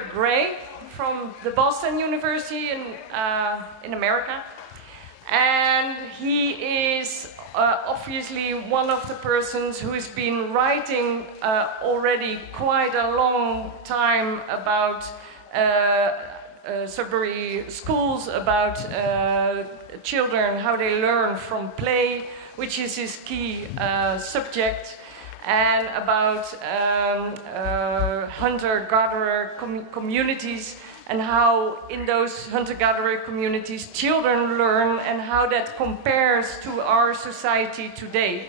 Gray from the Boston University in America, and he is obviously one of the persons who has been writing already quite a long time about Sudbury schools, about children, how they learn from play, which is his key subject, and about hunter-gatherer communities, and how in those hunter-gatherer communities children learn, and how that compares to our society today,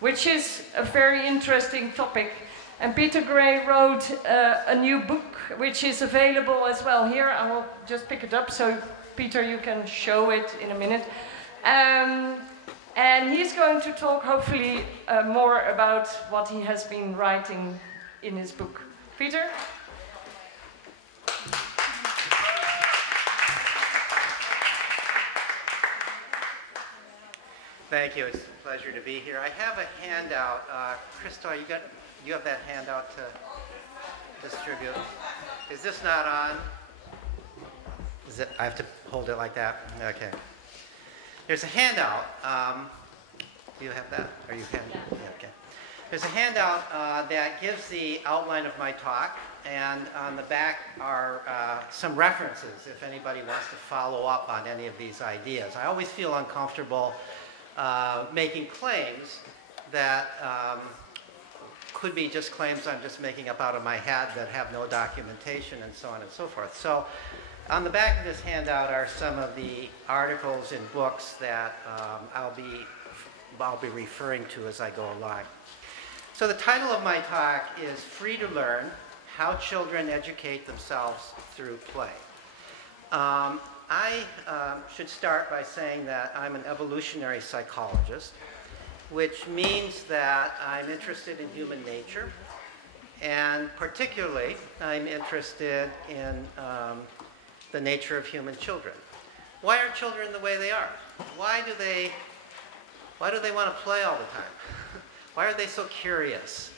which is a very interesting topic. And Peter Gray wrote a new book, which is available as well here. I will just pick it up, so Peter, you can show it in a minute. And he's going to talk, hopefully, more about what he has been writing in his book. Peter? Thank you. It's a pleasure to be here. I have a handout. Crystal, you have that handout to distribute. Is this not on? Is it? I have to hold it like that? Okay. There's a handout. Do you have that? Are you hand? Yeah, okay. There's a handout that gives the outline of my talk, and on the back are some references if anybody wants to follow up on any of these ideas. I always feel uncomfortable making claims that could be just claims I'm just making up out of my head that have no documentation and so on and so forth. So on the back of this handout are some of the articles and books that I'll be referring to as I go along. So the title of my talk is Free to Learn: How Children Educate Themselves Through Play. I should start by saying that I'm an evolutionary psychologist, which means that I'm interested in human nature, and particularly I'm interested in the nature of human children. Why are children the way they are? Why do they want to play all the time? Why are they so curious?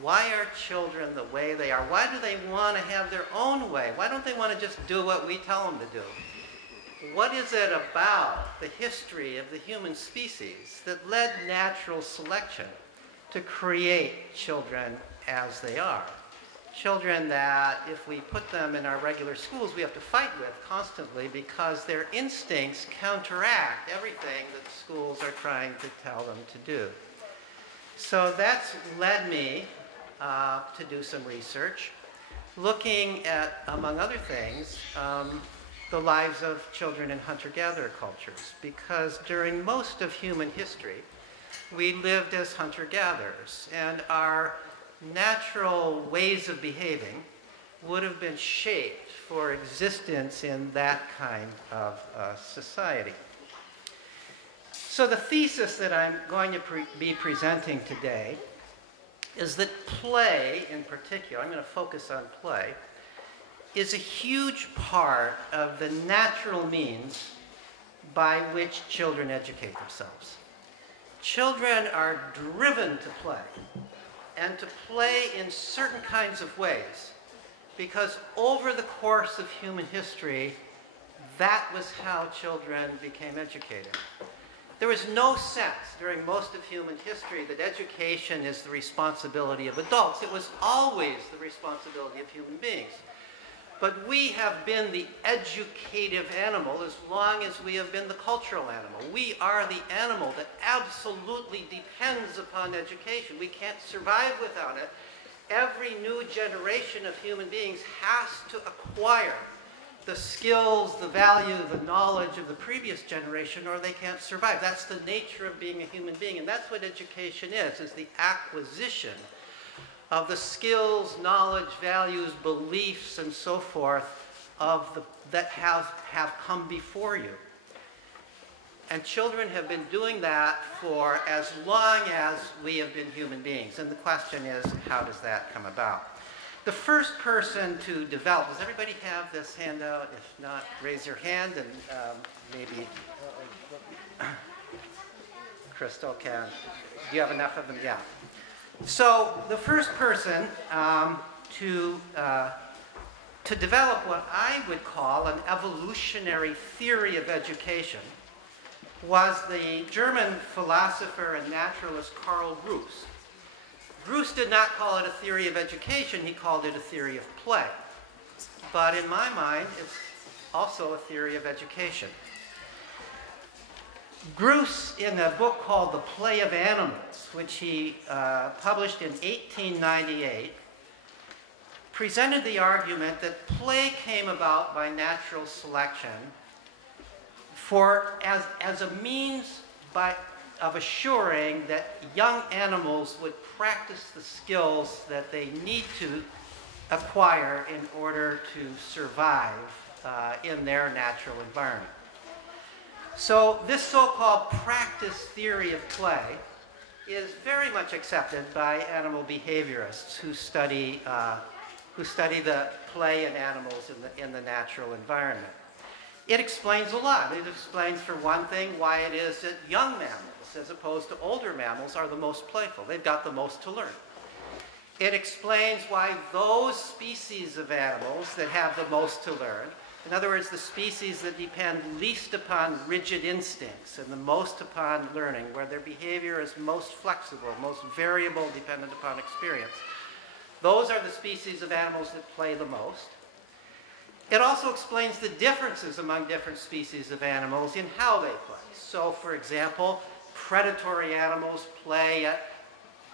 Why are children the way they are? Why do they want to have their own way? Why don't they want to just do what we tell them to do? What is it about the history of the human species that led natural selection to create children as they are? Children that, if we put them in our regular schools, we have to fight with constantly because their instincts counteract everything that the schools are trying to tell them to do. So that's led me to do some research, looking at, among other things, the lives of children in hunter-gatherer cultures, because during most of human history, we lived as hunter-gatherers, and our natural ways of behaving would have been shaped for existence in that kind of society. So the thesis that I'm going to be presenting today is that play, in particular, I'm going to focus on play, is a huge part of the natural means by which children educate themselves. Children are driven to play, and to play in certain kinds of ways, because over the course of human history, that was how children became educated. There was no sense during most of human history that education is the responsibility of adults. It was always the responsibility of human beings. But we have been the educative animal as long as we have been the cultural animal. We are the animal that absolutely depends upon education. We can't survive without it. Every new generation of human beings has to acquire the skills, the value, the knowledge of the previous generation, or they can't survive. That's the nature of being a human being, and that's what education is the acquisition of the skills, knowledge, values, beliefs, and so forth that have come before you. And children have been doing that for as long as we have been human beings. And the question is, how does that come about? The first person to develop, does everybody have this handout? If not, raise your hand and maybe Crystal can. Do you have enough of them? Yeah. So the first person to to develop what I would call an evolutionary theory of education was the German philosopher and naturalist Karl Gruss. Gruss did not call it a theory of education, he called it a theory of play. But in my mind, it's also a theory of education. Gruss, in a book called The Play of Animals, which he published in 1898, presented the argument that play came about by natural selection as a means of assuring that young animals would practice the skills that they need to acquire in order to survive in their natural environment. So this so-called practice theory of play is very much accepted by animal behaviorists who study the play in animals in the natural environment. It explains a lot. It explains, for one thing, why it is that young mammals, as opposed to older mammals, are the most playful. They've got the most to learn. It explains why those species of animals that have the most to learn, in other words, the species that depend least upon rigid instincts and the most upon learning, where their behavior is most flexible, most variable, dependent upon experience, those are the species of animals that play the most. It also explains the differences among different species of animals in how they play. So, for example, predatory animals play at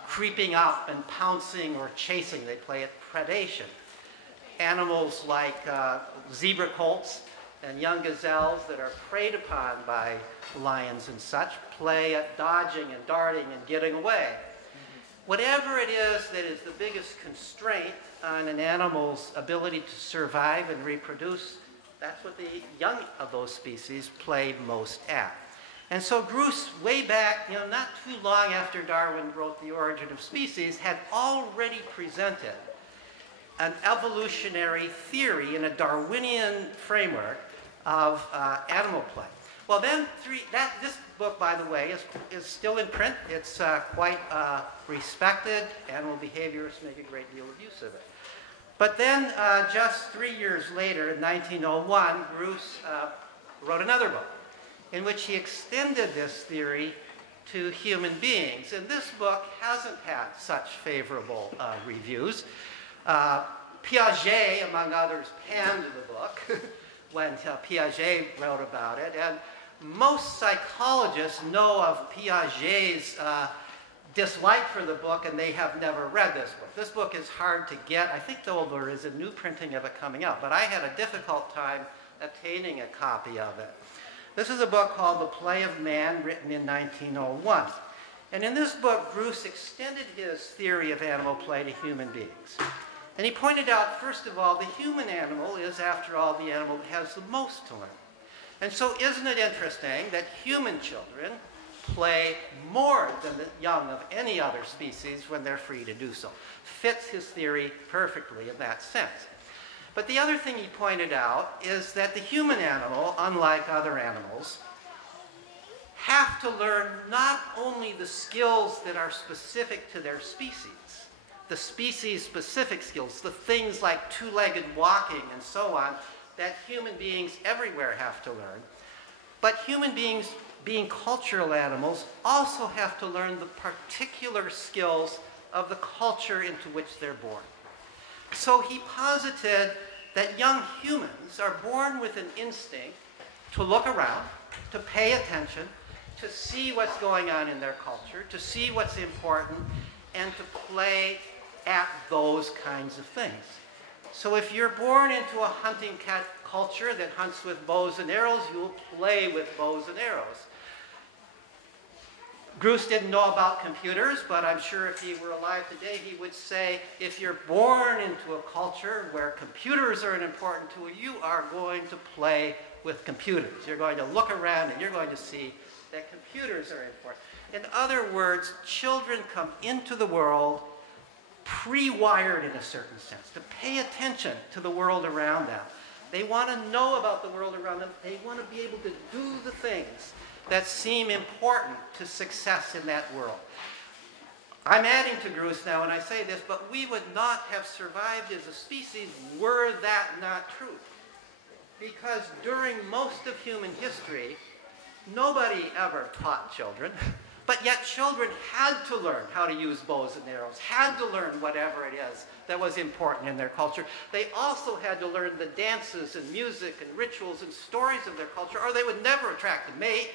creeping up and pouncing or chasing. They play at predation. Animals like zebra colts and young gazelles that are preyed upon by lions and such play at dodging and darting and getting away. Whatever it is that is the biggest constraint on an animal's ability to survive and reproduce, that's what the young of those species played most at. And so Gruss, way back, not too long after Darwin wrote The Origin of Species, had already presented an evolutionary theory in a Darwinian framework of animal play. Well, then, this book, by the way, is still in print. It's quite respected. Animal behaviorists make a great deal of use of it. But then, just 3 years later, in 1901, Gruss wrote another book in which he extended this theory to human beings. And this book hasn't had such favorable reviews. Piaget, among others, panned the book when Piaget wrote about it. And most psychologists know of Piaget's dislike for the book, and they have never read this book. This book is hard to get. I think, though, there is a new printing of it coming out, but I had a difficult time attaining a copy of it. This is a book called The Play of Man, written in 1901. And in this book, Gruss extended his theory of animal play to human beings. And he pointed out, first of all, the human animal is, after all, the animal that has the most to learn. And so isn't it interesting that human children play more than the young of any other species when they're free to do so? Fits his theory perfectly in that sense. But the other thing he pointed out is that the human animal, unlike other animals, have to learn not only the skills that are specific to their species, the species-specific skills, the things like two-legged walking and so on, that human beings everywhere have to learn, but human beings, being cultural animals, also have to learn the particular skills of the culture into which they're born. So he posited that young humans are born with an instinct to look around, to pay attention, to see what's going on in their culture, to see what's important, and to play at those kinds of things. So if you're born into a hunting culture that hunts with bows and arrows, you'll play with bows and arrows. Gruss didn't know about computers, but I'm sure if he were alive today, he would say, if you're born into a culture where computers are important to you, you are going to play with computers. You're going to look around and you're going to see that computers are important. In other words, children come into the world pre-wired in a certain sense, to pay attention to the world around them. They want to know about the world around them. They want to be able to do the things that seem important to success in that world. I'm adding to Gruss now when I say this, but we would not have survived as a species were that not true. Because during most of human history, nobody ever taught children, but yet children had to learn how to use bows and arrows, had to learn whatever it is that was important in their culture. They also had to learn the dances and music and rituals and stories of their culture, or they would never attract a mate.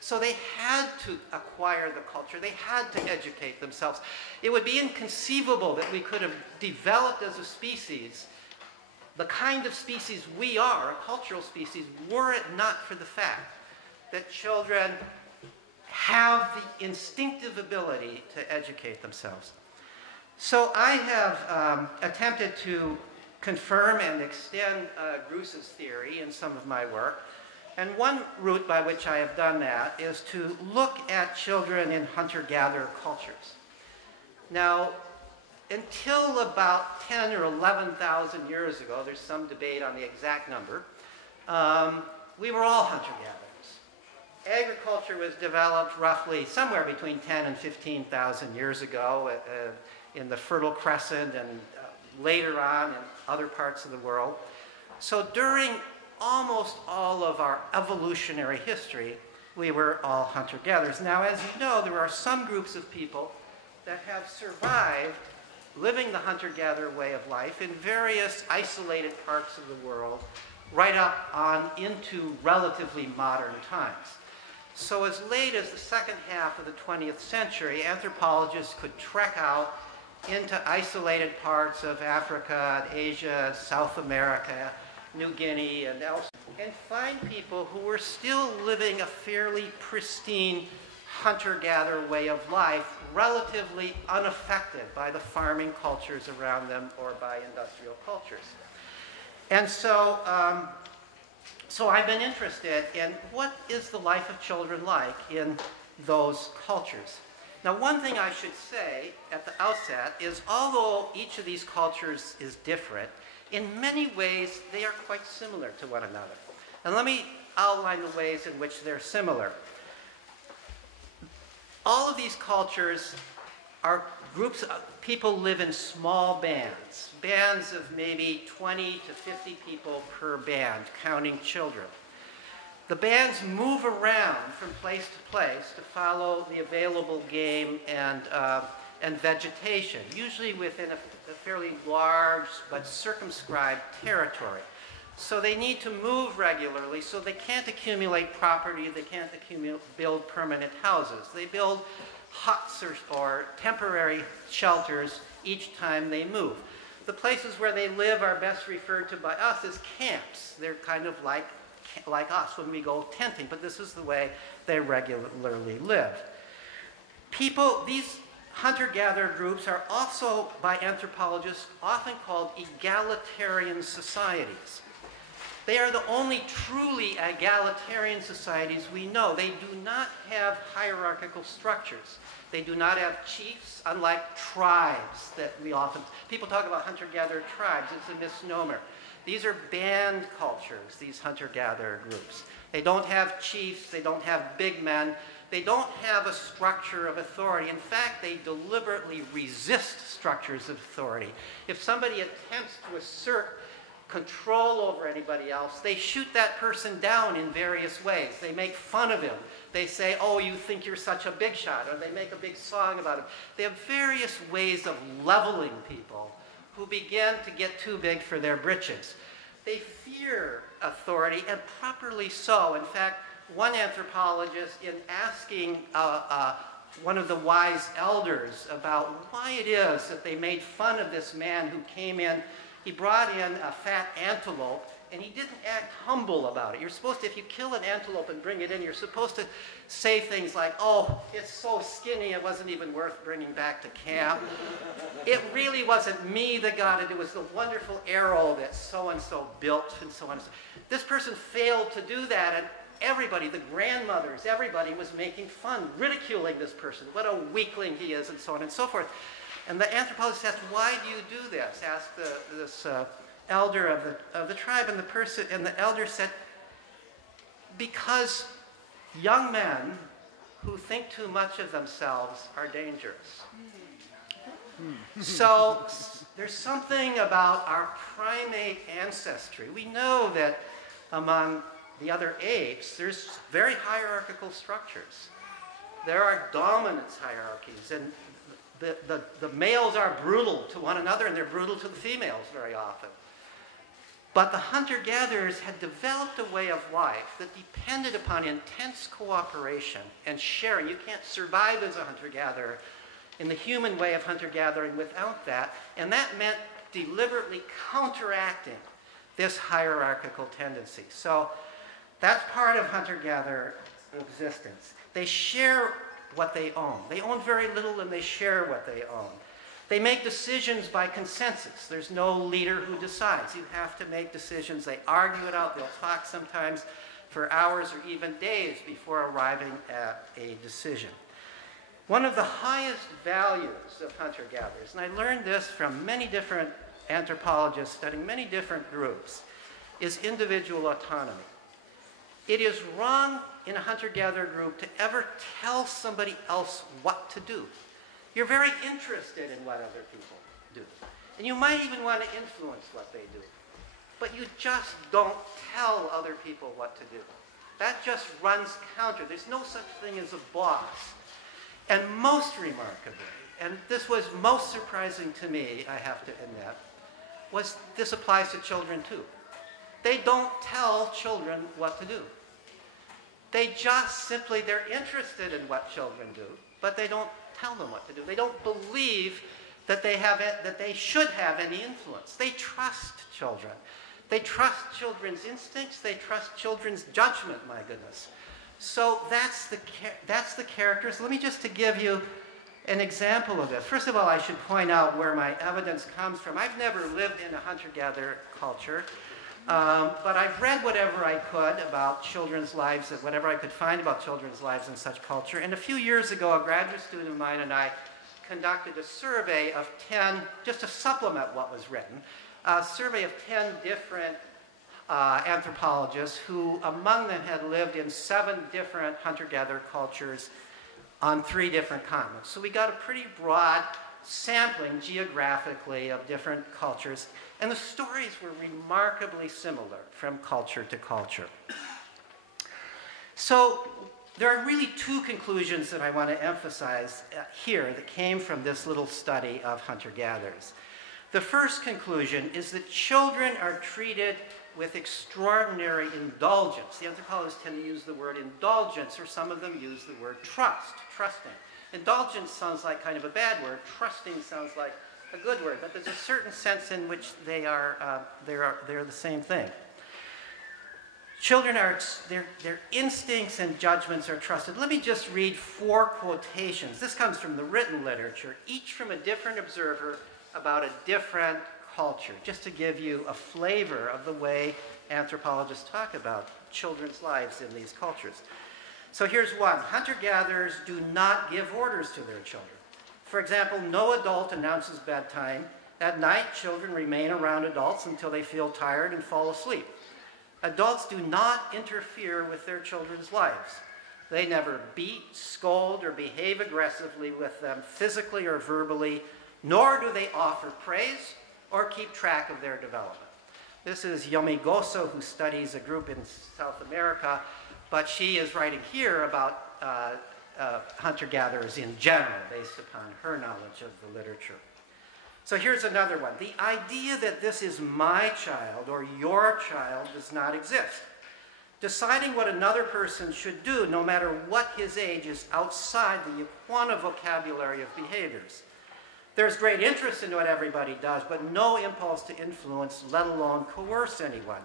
So they had to acquire the culture. They had to educate themselves. It would be inconceivable that we could have developed as a species the kind of species we are, a cultural species, were it not for the fact that children have the instinctive ability to educate themselves. So I have attempted to confirm and extend Gruss's theory in some of my work. And one route by which I have done that is to look at children in hunter-gatherer cultures. Now, until about 10 or 11,000 years ago, there's some debate on the exact number, we were all hunter-gatherers. Agriculture was developed roughly somewhere between 10 and 15,000 years ago in the Fertile Crescent and later on in other parts of the world. So during almost all of our evolutionary history, we were all hunter-gatherers. Now, as you know, there are some groups of people that have survived living the hunter-gatherer way of life in various isolated parts of the world, right up on into relatively modern times. So as late as the second half of the 20th century, anthropologists could trek out into isolated parts of Africa, Asia, South America, New Guinea, and elsewhere, and find people who were still living a fairly pristine hunter-gatherer way of life, relatively unaffected by the farming cultures around them or by industrial cultures. And so, so I've been interested in what is the life of children like in those cultures. Now, one thing I should say at the outset is although each of these cultures is different, in many ways they are quite similar to one another. And let me outline the ways in which they're similar. All of these cultures are groups of people live in small bands, bands of maybe 20 to 50 people per band, counting children. The bands move around from place to place to follow the available game and vegetation, usually within a fairly large but circumscribed territory. So they need to move regularly, so they can't accumulate property, they can't build permanent houses. They build huts or temporary shelters each time they move. The places where they live are best referred to by us as camps. They're kind of like us when we go tenting, but this is the way they regularly live. These hunter-gatherer groups are also, by anthropologists, often called egalitarian societies. They are the only truly egalitarian societies we know. They do not have hierarchical structures. They do not have chiefs, unlike tribes that we often... People talk about hunter-gatherer tribes. It's a misnomer. These are band cultures, these hunter-gatherer groups. They don't have chiefs. They don't have big men. They don't have a structure of authority. In fact, they deliberately resist structures of authority. If somebody attempts to assert control over anybody else, they shoot that person down in various ways. They make fun of him. They say, oh, you think you're such a big shot, or they make a big song about him. They have various ways of leveling people who begin to get too big for their britches. They fear authority, and properly so. In fact, one anthropologist, in asking one of the wise elders about why it is that they made fun of this man who came in, he brought in a fat antelope, and he didn't act humble about it. You're supposed to, if you kill an antelope and bring it in, you're supposed to say things like, oh, it's so skinny, it wasn't even worth bringing back to camp. It really wasn't me that got it. It was the wonderful arrow that so-and-so built, and so on. This person failed to do that, and everybody, the grandmothers, everybody was making fun, ridiculing this person. What a weakling he is, and so on and so forth. And the anthropologist asked, why do you do this? Asked this elder of the tribe, and the elder said, because young men who think too much of themselves are dangerous. So there's something about our primate ancestry. We know that among the other apes, there's very hierarchical structures. There are dominance hierarchies, and the males are brutal to one another, and they're brutal to the females very often. But the hunter-gatherers had developed a way of life that depended upon intense cooperation and sharing. You can't survive as a hunter-gatherer in the human way of hunter-gathering without that, and that meant deliberately counteracting this hierarchical tendency. So that's part of hunter-gatherer existence. They share what they own. They own very little, and they share what they own. They make decisions by consensus. There's no leader who decides. You have to make decisions. They argue it out. They'll talk sometimes for hours or even days before arriving at a decision. One of the highest values of hunter-gatherers, and I learned this from many different anthropologists studying many different groups, is individual autonomy. It is wrong in a hunter-gatherer group to ever tell somebody else what to do. You're very interested in what other people do. And you might even want to influence what they do. But you just don't tell other people what to do. That just runs counter. There's no such thing as a boss. And most remarkably, and this was most surprising to me, I have to admit, was this applies to children too. They don't tell children what to do. They just simply, they're interested in what children do, but they don't tell them what to do. They don't believe that they should have any influence. They trust children. They trust children's instincts. They trust children's judgment, my goodness. So that's the characters. Let me just to give you an example of this. First of all, I should point out where my evidence comes from. I've never lived in a hunter-gatherer culture, but I've read whatever I could about children's lives, whatever I could find about children's lives in such culture. And a few years ago, a graduate student of mine and I conducted a survey of 10, just to supplement what was written, a survey of 10 different anthropologists who among them had lived in 7 different hunter-gatherer cultures on 3 different continents. So we got a pretty broad sampling geographically of different cultures, and the stories were remarkably similar from culture to culture. So there are really 2 conclusions that I want to emphasize here that came from this little study of hunter-gatherers. The first conclusion is that children are treated with extraordinary indulgence. The anthropologists tend to use the word indulgence, or some of them use the word trusting. Indulgence sounds like kind of a bad word. Trusting sounds like a good word, but there's a certain sense in which they're the same thing. Children their instincts and judgments are trusted. Let me just read 4 quotations. This comes from the written literature, each from a different observer about a different culture, just to give you a flavor of the way anthropologists talk about children's lives in these cultures. So here's one. Hunter-gatherers do not give orders to their children. For example, no adult announces bedtime. At night, children remain around adults until they feel tired and fall asleep. Adults do not interfere with their children's lives. They never beat, scold, or behave aggressively with them physically or verbally, nor do they offer praise or keep track of their development. This is Yomi Goso, who studies a group in South America, but she is writing here about hunter-gatherers in general, based upon her knowledge of the literature. So here's another one. The idea that this is my child or your child does not exist. Deciding what another person should do, no matter what his age, is outside the Yuquana vocabulary of behaviors. There's great interest in what everybody does, but no impulse to influence, let alone coerce anyone.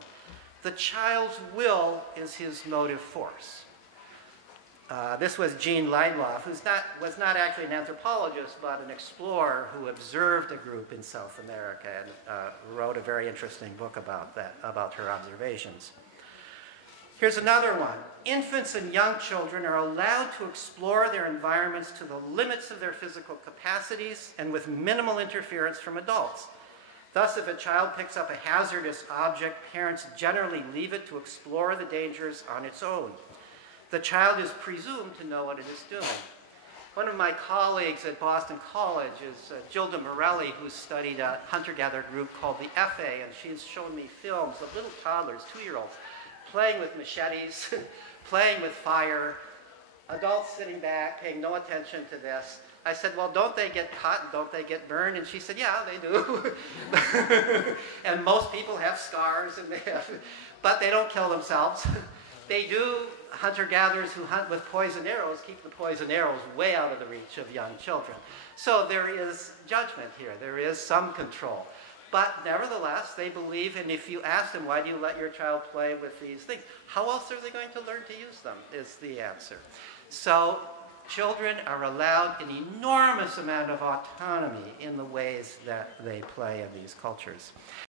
The child's will is his motive force. This was Jean Leidloff, who was not actually an anthropologist, but an explorer who observed a group in South America and wrote a very interesting book about her observations. Here's another one. Infants and young children are allowed to explore their environments to the limits of their physical capacities and with minimal interference from adults. Thus, if a child picks up a hazardous object, parents generally leave it to explore the dangers on its own. the child is presumed to know what it is doing. One of my colleagues at Boston College is Gilda Morelli, who studied a hunter-gatherer group called the FA, and she's shown me films of little toddlers, 2-year-olds, playing with machetes, playing with fire, adults sitting back, paying no attention to this. I said, well, don't they get cut and don't they get burned? And she said, yeah, they do. And most people have scars, and but they don't kill themselves. They do. Hunter-gatherers who hunt with poison arrows keep the poison arrows way out of the reach of young children. So there is judgment here. There is some control. But nevertheless, they believe, and if you ask them, why do you let your child play with these things? How else are they going to learn to use them, is the answer. So children are allowed an enormous amount of autonomy in the ways that they play in these cultures.